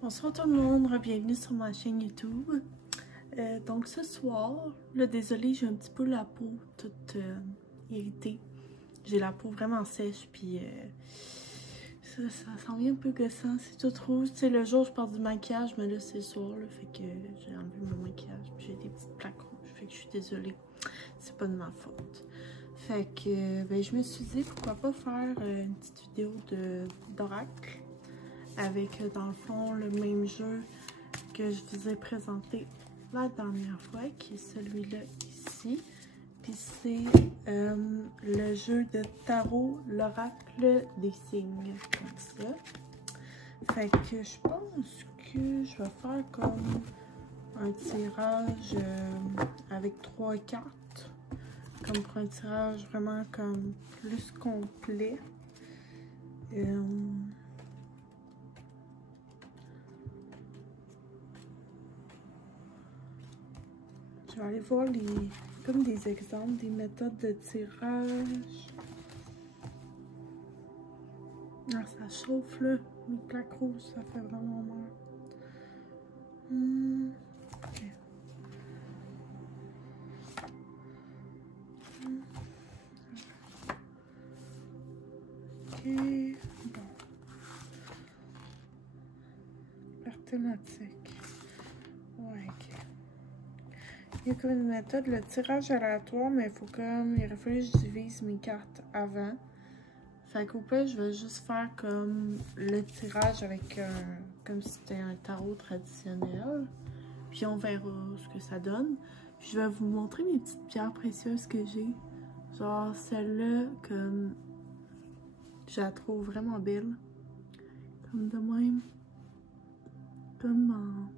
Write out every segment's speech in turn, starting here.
Bonsoir tout le monde, bienvenue sur ma chaîne YouTube. Donc ce soir, là désolée, j'ai un petit peu la peau toute irritée. J'ai la peau vraiment sèche, puis ça s'en vient un peu gossant, c'est tout rouge. Tu sais, le jour je porte du maquillage, mais là c'est le soir, là, fait que j'ai enlevé mon maquillage, puis j'ai des petites plaques rouges, fait que je suis désolée. C'est pas de ma faute. Fait que ben, je me suis dit pourquoi pas faire une petite vidéo d'oracle. Avec, dans le fond, le même jeu que je vous ai présenté la dernière fois, qui est celui-là ici. Puis c'est le jeu de tarot, l'oracle des signes, comme ça. Fait que je pense que je vais faire comme un tirage avec 3 cartes. Comme pour un tirage vraiment comme plus complet. Je vais aller voir comme des exemples, des méthodes de tirage. Ah, ça chauffe là, mes plaques rouges, ça fait vraiment mal. Ok. Ok, bon. Par thématique. Ouais, ok. Il y a comme une méthode, le tirage aléatoire, mais il faut comme, il aurait fallu que je divise mes cartes avant. Fait qu'au pire, je vais juste faire comme le tirage avec comme si c'était un tarot traditionnel. Puis on verra ce que ça donne. Puis je vais vous montrer mes petites pierres précieuses que j'ai. Genre celle-là, comme je la trouve vraiment belle. Comme de même. Comme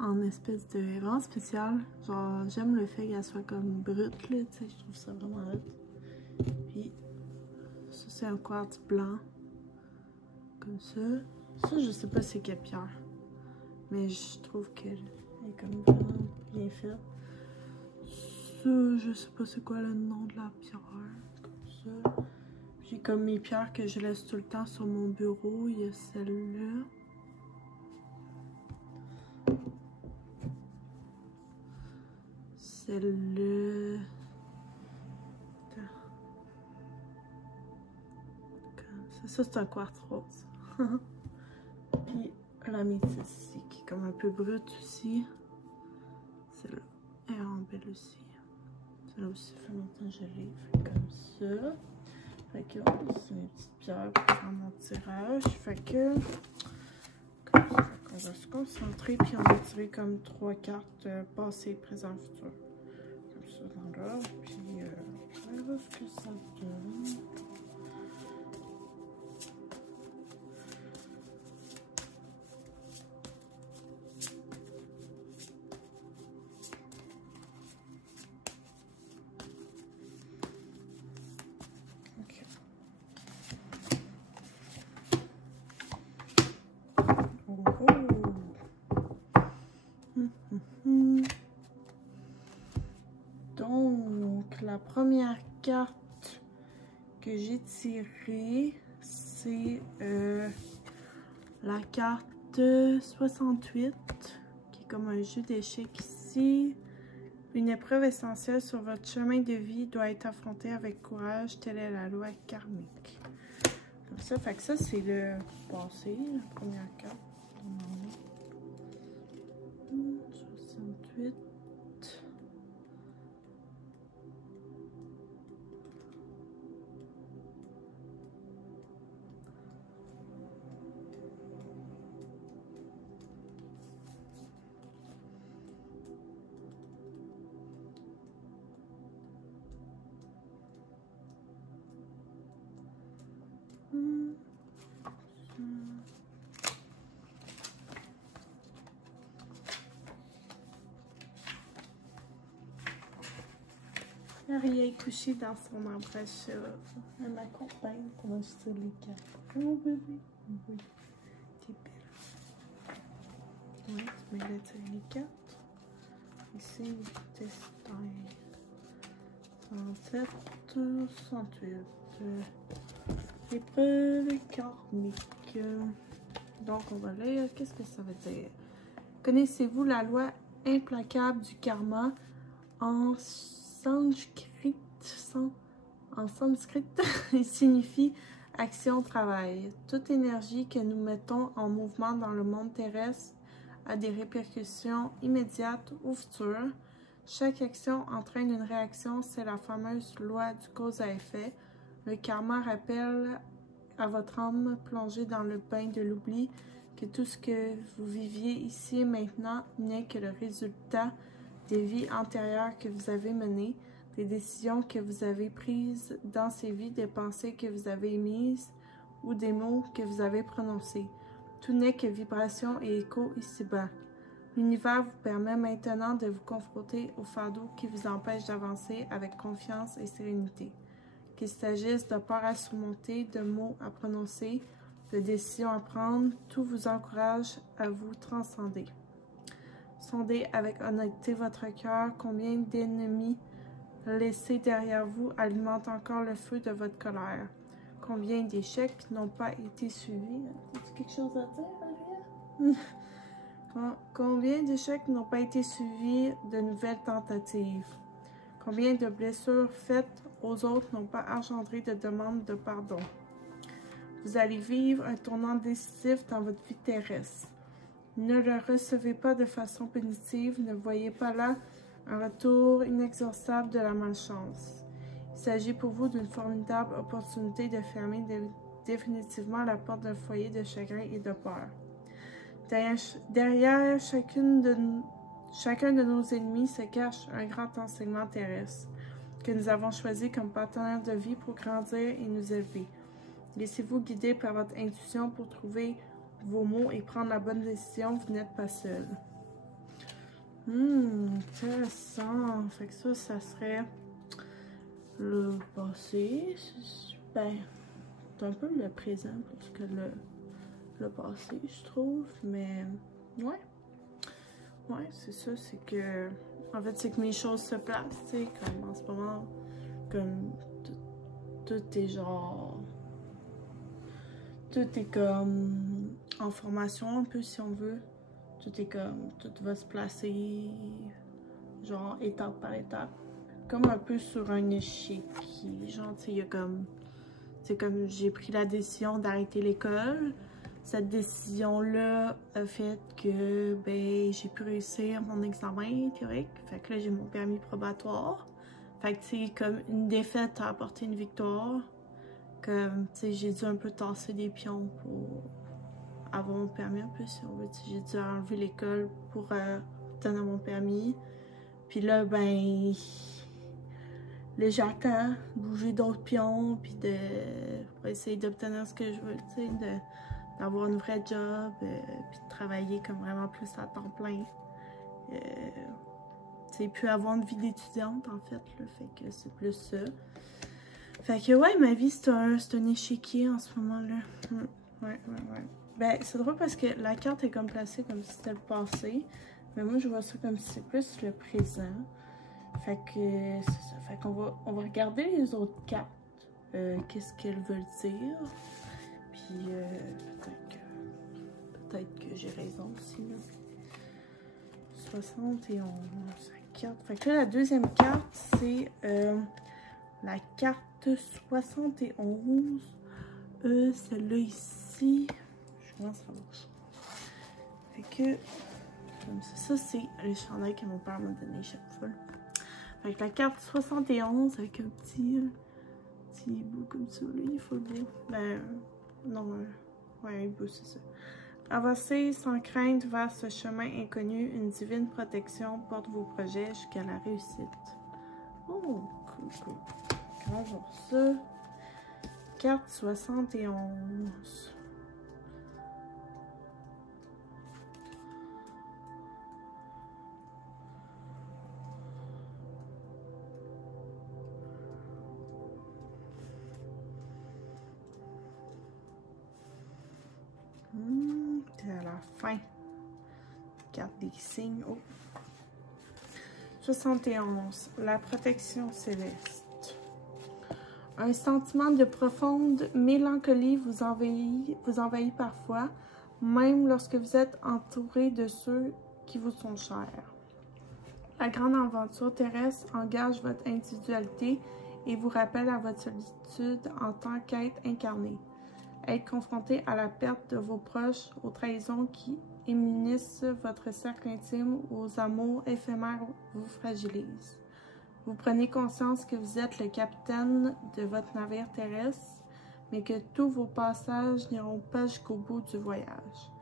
en espèce de vraiment spécial. Genre j'aime le fait qu'elle soit comme brute là, tu sais, je trouve ça vraiment hot. Puis ça c'est un quartz blanc. Comme ça. Ça je sais pas c'est quelle pierre. Mais je trouve qu'elle est comme vraiment bien faite. Ça, je sais pas c'est quoi le nom de la pierre. Comme ça. J'ai comme mes pierres que je laisse tout le temps sur mon bureau. Il y a celle-là. Celle-là. Ça c'est un quartz rose. Puis la métisse ici, qui est comme un peu brute aussi. Celle-là est en belle aussi. Celle-là aussi, ça fait longtemps que je l'ai fait comme ça. Fait que c'est mes petites pierres pour faire mon tirage. Fait que comme ça, on va se concentrer puis on va tirer comme 3 cartes passé, présent, futur. Comme ça dans l'ordre. Puis on verra ce que ça donne. Donc, la première carte que j'ai tirée, c'est la carte 68, qui est comme un jeu d'échecs ici. Une épreuve essentielle sur votre chemin de vie doit être affrontée avec courage, telle est la loi karmique. Comme ça, fait que ça, c'est le passé, la première carte. 68. Marie est couchée dans son embrasure. Elle m'accompagne pendant que je tire les cartes. Oh bébé, oui, t'es belle. Ouais, tu mets là tirer les cartes. Ici, destin. 67, 68. Épreuve karmique. Donc, on va lire. Qu'est-ce que ça veut dire? Connaissez-vous la loi implacable du karma? En sanskrit, il signifie action-travail. Toute énergie que nous mettons en mouvement dans le monde terrestre a des répercussions immédiates ou futures. Chaque action entraîne une réaction, c'est la fameuse loi du cause à effet. Le karma rappelle à votre âme plongée dans le bain de l'oubli que tout ce que vous viviez ici et maintenant n'est que le résultat des vies antérieures que vous avez menées, des décisions que vous avez prises dans ces vies, des pensées que vous avez émises ou des mots que vous avez prononcés. Tout n'est que vibration et écho ici-bas. L'univers vous permet maintenant de vous confronter au fardeau qui vous empêche d'avancer avec confiance et sérénité. Qu'il s'agisse de peurs à surmonter, de mots à prononcer, de décisions à prendre, tout vous encourage à vous transcender. Sondez avec honnêteté votre cœur, combien d'ennemis laissés derrière vous alimentent encore le feu de votre colère. Combien d'échecs n'ont pas été suivis. As-tu quelque chose à dire, Maria? Combien d'échecs n'ont pas été suivis de nouvelles tentatives? Combien de blessures faites aux autres n'ont pas engendré de demandes de pardon? Vous allez vivre un tournant décisif dans votre vie terrestre. Ne le recevez pas de façon punitive, ne voyez pas là un retour inexorable de la malchance. Il s'agit pour vous d'une formidable opportunité de fermer définitivement la porte d'un foyer de chagrin et de peur. Derrière chacun de nos ennemis se cache un grand enseignement terrestre que nous avons choisi comme partenaire de vie pour grandir et nous élever. Laissez-vous guider par votre intuition pour trouver vos mots et prendre la bonne décision, vous n'êtes pas seul. Intéressant. Fait que ça serait le passé. Ben, c'est un peu le présent plus que le passé, je trouve. Mais, ouais. Ouais, c'est ça. C'est que, en fait, c'est que mes choses se placent, tu sais, comme en ce moment, comme tout est genre... Tout est comme en formation un peu si on veut. Tout est comme, tout va se placer genre étape par étape. Comme un peu sur un échiquier. Genre, tu sais, il y a comme... C'est comme j'ai pris la décision d'arrêter l'école. Cette décision-là a fait que, ben, j'ai pu réussir mon examen théorique. Fait que là, j'ai mon permis probatoire. Fait que, tu sais, comme une défaite a apporté une victoire. Comme, tu sais, j'ai dû un peu tasser des pions pour avoir mon permis un peu, si on veut. J'ai dû enlever l'école pour obtenir mon permis. Puis là, ben, là, j'attends bouger d'autres pions, puis pour essayer d'obtenir ce que je veux, tu sais, d'avoir un vrai job, puis de travailler comme vraiment plus à temps plein. Tu sais, puis avoir une vie d'étudiante, en fait, là, fait que c'est plus ça. Fait que ouais, ma vie c'est un échiquier en ce moment là. Ouais. Ben c'est drôle parce que la carte est comme placée comme si c'était le passé. Mais moi je vois ça comme si c'est plus le présent. Fait que c'est ça. Fait qu'on va regarder les autres cartes. Qu'est-ce qu'elles veulent dire. Puis peut-être que j'ai raison aussi là. 71 carte. Fait que là la deuxième carte c'est la carte 71, celle-là ici, je commence à voir ça. Fait que, comme ça c'est le chandail que mon père m'a donné chaque fois. Fait que la carte 71 avec un petit bout comme ça, là, il est full beau. Ben, non, ouais, un bout, c'est ça. Avancez sans crainte vers ce chemin inconnu, une divine protection porte vos projets jusqu'à la réussite. Oh, cool. On va voir ça. Carte 71. C'est à la fin. Carte des signes. Oh. 71. La protection céleste. Un sentiment de profonde mélancolie vous envahit parfois. même lorsque vous êtes entouré de ceux qui vous sont chers. La grande aventure terrestre engage votre individualité et vous rappelle à votre solitude en tant qu'être incarné. Être confronté à la perte de vos proches, aux trahisons qui émunissent votre cercle intime, aux amours éphémères vous fragilisent. Vous prenez conscience que vous êtes le capitaine de votre navire terrestre, mais que tous vos passages n'iront pas jusqu'au bout du voyage.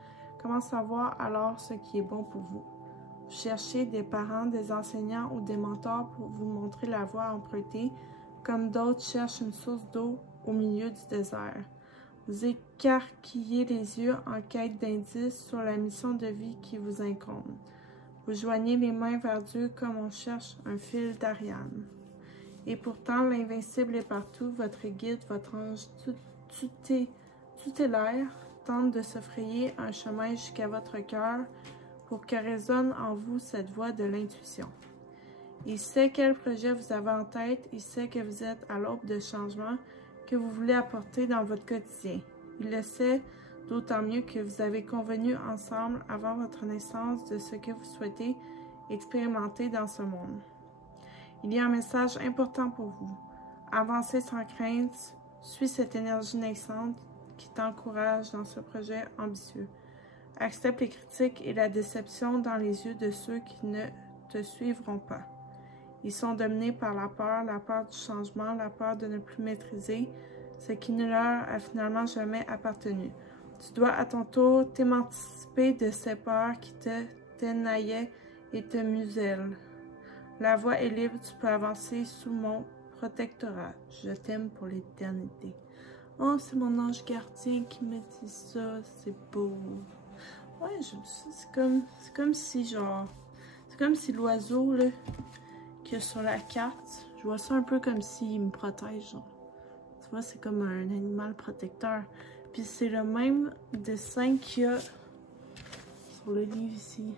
Comment savoir alors ce qui est bon pour vous? Vous cherchez des parents, des enseignants ou des mentors pour vous montrer la voie empruntée, comme d'autres cherchent une source d'eau au milieu du désert. Vous écarquillez les yeux en quête d'indices sur la mission de vie qui vous incombe. Vous joignez les mains vers Dieu comme on cherche un fil d'Ariane. Et pourtant, l'invincible est partout, votre guide, votre ange tutélaire tente de se frayer un chemin jusqu'à votre cœur pour que résonne en vous cette voix de l'intuition. Il sait quel projet vous avez en tête, il sait que vous êtes à l'aube de changements que vous voulez apporter dans votre quotidien. Il le sait d'autant mieux que vous avez convenu ensemble avant votre naissance de ce que vous souhaitez expérimenter dans ce monde. Il y a un message important pour vous. Avancez sans crainte, suis cette énergie naissante qui t'encourage dans ce projet ambitieux. Accepte les critiques et la déception dans les yeux de ceux qui ne te suivront pas. Ils sont dominés par la peur du changement, la peur de ne plus maîtriser ce qui ne leur a finalement jamais appartenu. Tu dois à ton tour t'émanciper de ces peurs qui te tenaillaient et te musellent. La voie est libre, tu peux avancer sous mon protectorat. Je t'aime pour l'éternité. Oh, c'est mon ange gardien qui me dit ça, c'est beau. Ouais, j'aime ça, c'est comme si genre, c'est comme si l'oiseau là, qu'il y a sur la carte, je vois ça un peu comme s'il me protège, genre. Tu vois, c'est comme un animal protecteur. Puis c'est le même dessin qu'il y a sur le livre ici.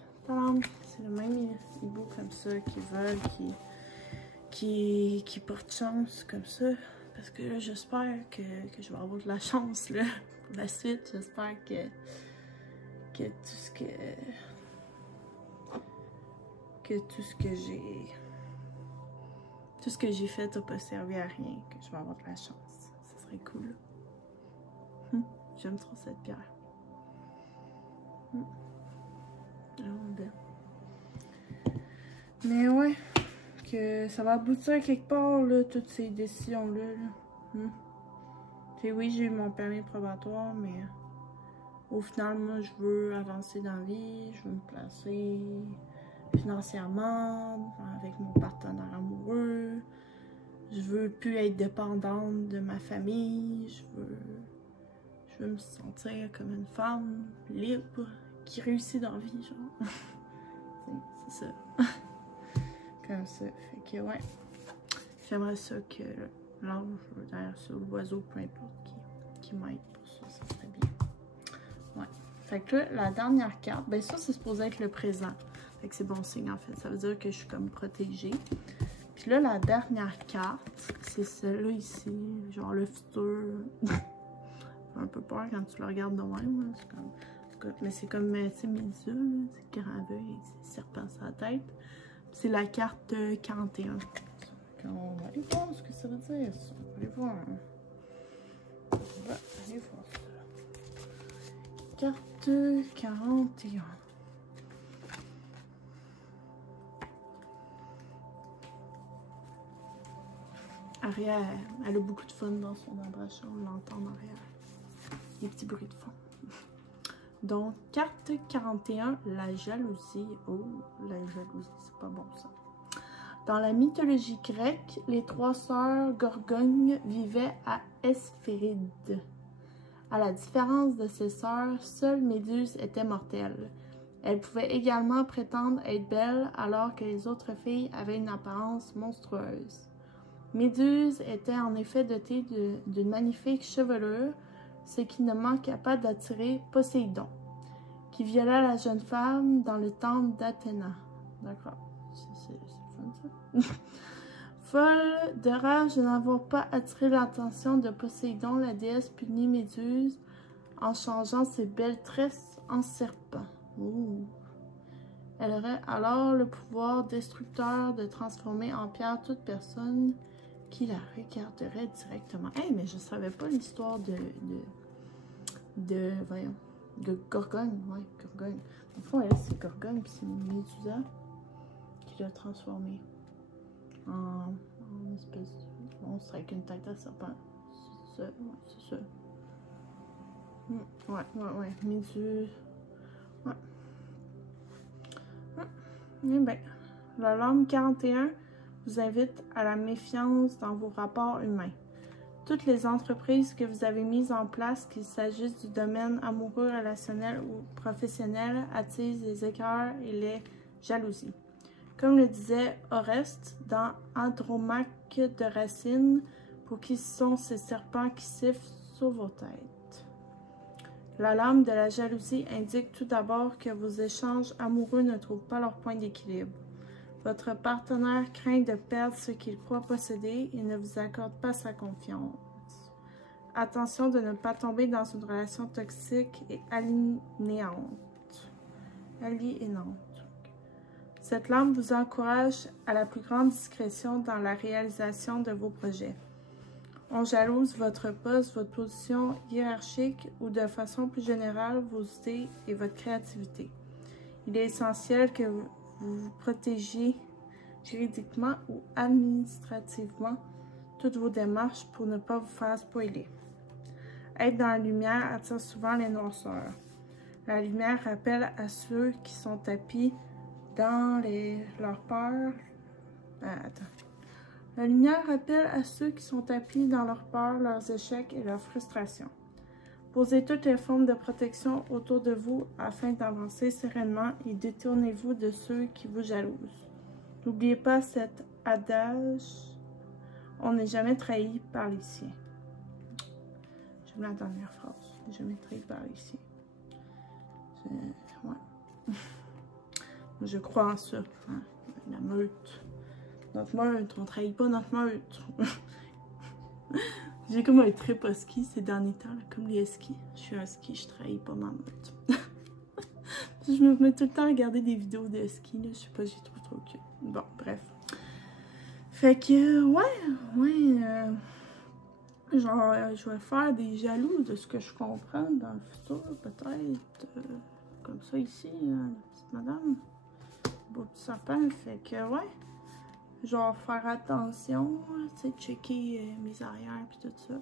C'est le même hibou comme ça qui vole, qui porte chance comme ça. Parce que là, j'espère que je vais avoir de la chance là, pour la suite. J'espère que tout ce que j'ai fait n'a pas servi à rien, que je vais avoir de la chance. Ça serait cool. J'aime trop cette pierre. Vraiment belle. Mais ouais, que ça va aboutir quelque part, là, toutes ces décisions-là. Là. Tu sais, oui, j'ai eu mon permis probatoire, mais au final, moi, je veux avancer dans la vie, je veux me placer financièrement, avec mon partenaire amoureux. Je veux plus être dépendante de ma famille. Je veux me sentir comme une femme libre qui réussit dans la vie, genre. C'est ça. Comme ça. Fait que ouais. J'aimerais ça que l'ange, derrière ça, l'oiseau, peu importe, qui m'aide pour ça. Ça serait bien. Ouais. Fait que là, la dernière carte, ben ça, c'est supposé être le présent. Fait que c'est bon signe en fait. Ça veut dire que je suis comme protégée. Puis là, la dernière carte, c'est celle-là ici. Genre le futur. Un peu peur quand tu le regardes de même. C'est comme, mais c'est comme, tu sais, Médusa, c'est grand œil, c'est serpent sur la tête. C'est la carte 41. On va aller voir ce que ça veut dire, ça. On va aller voir. On va aller voir ça. Carte 41. Arrière, elle a beaucoup de fun dans son embranchement, on l'entend en arrière. Des petits bruits de fond. Donc, carte 41, la jalousie. Oh, la jalousie, c'est pas bon ça. Dans la mythologie grecque, les trois sœurs Gorgognes vivaient à Hespéride. À la différence de ses sœurs, seule Méduse était mortelle. Elle pouvait également prétendre être belle alors que les autres filles avaient une apparence monstrueuse. Méduse était en effet dotée d'une magnifique chevelure, ce qui ne manqua pas d'attirer Poséidon, qui viola la jeune femme dans le temple d'Athéna. D'accord, c'est fun ça. Folle de rage de n'avoir pas attiré l'attention de Poséidon, la déesse punit Méduse en changeant ses belles tresses en serpent. Ouh. Elle aurait alors le pouvoir destructeur de transformer en pierre toute personne qui la regarderait directement. Hey, mais je savais pas l'histoire voyons, de Gorgone. Ouais, Gorgone. Au fond, elle, c'est Gorgone, puis c'est Médusa qui l'a transformée en espèce de monstre avec une tête à serpent. C'est ça, ouais, c'est ça. Ouais, Médusa. Ouais. Eh bien, la lame 41 vous invite à la méfiance dans vos rapports humains. Toutes les entreprises que vous avez mises en place, qu'il s'agisse du domaine amoureux, relationnel ou professionnel, attisent les écœurs et les jalousies. Comme le disait Oreste dans Andromaque de Racine, pour qui sont ces serpents qui sifflent sur vos têtes. La lame de la jalousie indique tout d'abord que vos échanges amoureux ne trouvent pas leur point d'équilibre. Votre partenaire craint de perdre ce qu'il croit posséder et ne vous accorde pas sa confiance. Attention de ne pas tomber dans une relation toxique et aliénante. Cette lame vous encourage à la plus grande discrétion dans la réalisation de vos projets. On jalouse votre poste, votre position hiérarchique ou de façon plus générale vos idées et votre créativité. Il est essentiel que vous vous protégiez juridiquement ou administrativement toutes vos démarches pour ne pas vous faire spoiler. Être dans la lumière attire souvent les noirceurs. La lumière rappelle à ceux qui sont tapis dans leurs peurs. La lumière rappelle à ceux qui sont tapis dans leurs peurs, leurs échecs et leurs frustrations. Posez toutes les formes de protection autour de vous afin d'avancer sereinement et détournez-vous de ceux qui vous jalousent. N'oubliez pas cet adage, on n'est jamais trahi par les siens. J'aime la dernière phrase, jamais trahi par les siens. Ouais. Je crois en ça, hein, la meute. Notre meute, on ne trahit pas notre meute. J'ai comme un trip au ski ces derniers temps, là, comme les skis. Je suis un ski, je trahis pas ma meute. Je me mets tout le temps à regarder des vidéos de ski, là, je sais pas, j'y trouve trop cute. Bon, bref. Fait que, genre, je vais faire des jaloux de ce que je comprends dans le futur, peut-être. Comme ça ici, la petite madame. Beau petit sapin, fait que, ouais. Genre, faire attention, tu sais, checker mes arrières puis tout ça,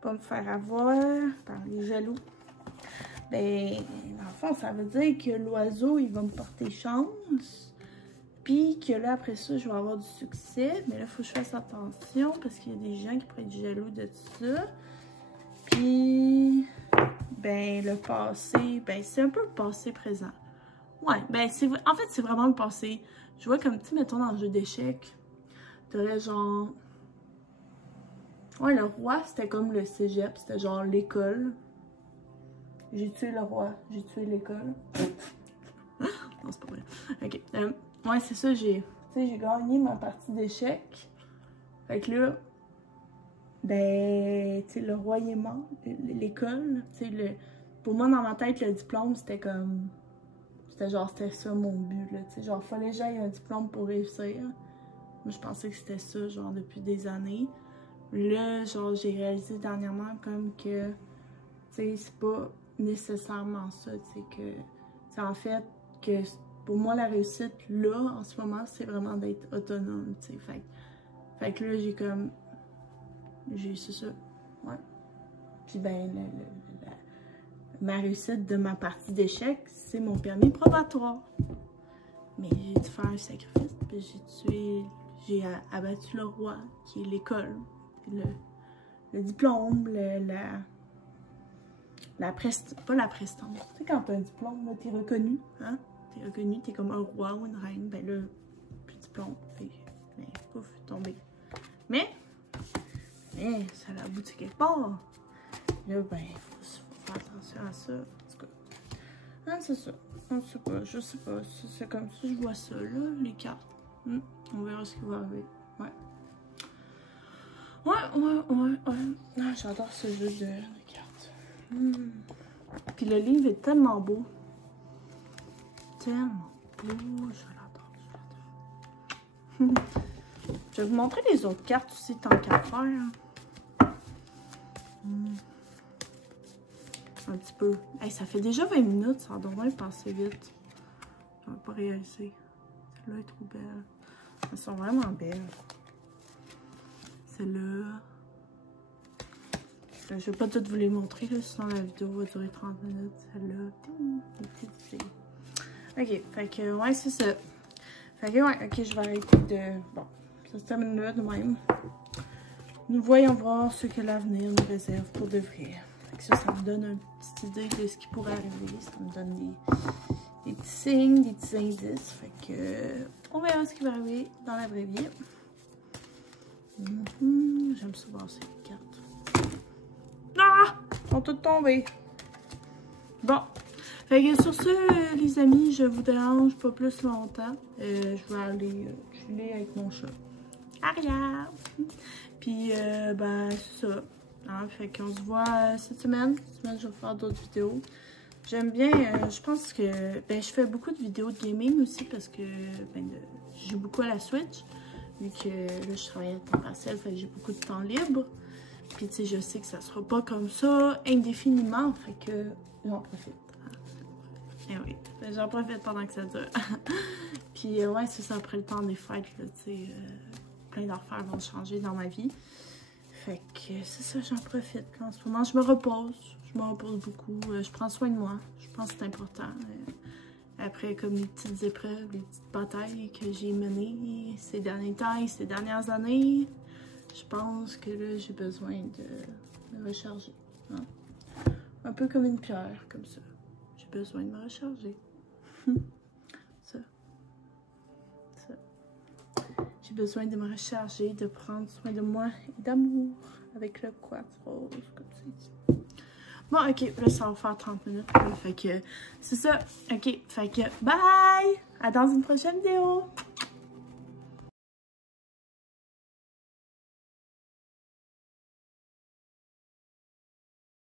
pas me faire avoir par les jaloux. Ben, dans le fond, ça veut dire que l'oiseau, il va me porter chance, puis que là, après ça, je vais avoir du succès, mais là, il faut que je fasse attention, parce qu'il y a des gens qui pourraient être jaloux de ça. Puis, ben, le passé, ben, c'est un peu le passé présent. Ouais, ben, en fait, c'est vraiment le passé. Je vois comme, tu sais, mettons dans le jeu d'échecs, t'aurais genre... Ouais, le roi, c'était comme le cégep, c'était genre l'école. J'ai tué le roi, j'ai tué l'école. Non, c'est pas vrai. Ok, ouais, c'est ça, j'ai gagné ma partie d'échecs. Fait que là, ben, tu sais, le roi il est mort, l'école, tu sais, pour moi, dans ma tête, le diplôme, c'était comme... C'était ça mon but, là, tu sais, genre, fallait que j'aille un diplôme pour réussir. Moi, je pensais que c'était ça, genre, depuis des années. Là, genre, j'ai réalisé dernièrement comme que, tu sais, c'est pas nécessairement ça, tu sais, que, c'est en fait, que pour moi, la réussite, là, en ce moment, c'est vraiment d'être autonome, tu sais, fait que là, c'est ça, ouais. Puis ben, ma réussite de ma partie d'échecs, c'est mon permis probatoire. Mais j'ai dû faire un sacrifice, puis j'ai abattu le roi, qui est l'école, le diplôme, pas la prestance. Tu sais, quand t'as un diplôme, t'es reconnu, hein? T'es reconnu, t'es comme un roi ou une reine, ben là, plus de diplôme, puis, ben, pouf, tombé. Mais, ça l'a abouti quelque part. Là, ben, faut faire attention à ça. En tout cas, hein, c'est ça. Je sais pas. C'est comme ça, je vois ça, là, les cartes. On verra ce qui va arriver. Ouais. Ouais. Ah, j'adore ce jeu de cartes. Puis le livre est tellement beau. Tellement beau. Je l'adore. Je vais vous montrer les autres cartes aussi, tant qu'à faire. Un petit peu. Hey, ça fait déjà 20 minutes, ça devrait passer vite. Je n'ai pas réalisé. Celle-là est trop belle. Elles sont vraiment belles. Celle-là. Je vais pas toutes vous les montrer, là, sinon la vidéo va durer 30 minutes. Celle-là. Des petites filles. Ok, fait que, ouais, c'est ça. Fait que, ouais, ok, je vais arrêter de. Bon, ça se termine là de même. Nous voyons voir ce que l'avenir nous réserve pour de vrai. Ça me donne une petite idée de ce qui pourrait arriver. Ça me donne des petits signes, des petits indices. Fait que on verra ce qui va arriver dans la vraie vie. J'aime ça voir ces cartes. Ah! Elles sont toutes tombées. Bon. Fait que sur ce, les amis, je vous dérange pas plus longtemps. Je vais aller chiller avec mon chat. Aria! Puis, ben, c'est ça. Hein, fait qu'on se voit cette semaine. Cette semaine, je vais faire d'autres vidéos. J'aime bien, je pense que, ben, je fais beaucoup de vidéos de gaming aussi parce que, ben, je joue beaucoup à la Switch. Vu que là, je travaille à temps partiel, fait que j'ai beaucoup de temps libre. Puis, tu sais, je sais que ça sera pas comme ça indéfiniment. Fait que, j'en profite. Eh oui, j'en profite pendant que ça dure. Puis, ouais, c'est ça, après le temps des fêtes, là, tu sais, plein d'affaires vont changer dans ma vie. Fait que c'est ça, j'en profite. Là, en ce moment, je me repose beaucoup. Je prends soin de moi. Je pense que c'est important. Après, comme les petites épreuves, les petites batailles que j'ai menées ces derniers temps et ces dernières années, je pense que là, j'ai besoin de me recharger. Hein? Un peu comme une pierre, comme ça. J'ai besoin de me recharger. Ça. J'ai besoin de me recharger, de prendre soin de moi et d'amour avec le quartz rose, comme ça ici. Bon, ok, là, ça va faire 30 minutes. Là, fait que c'est ça. Ok, fait que bye! À dans une prochaine vidéo!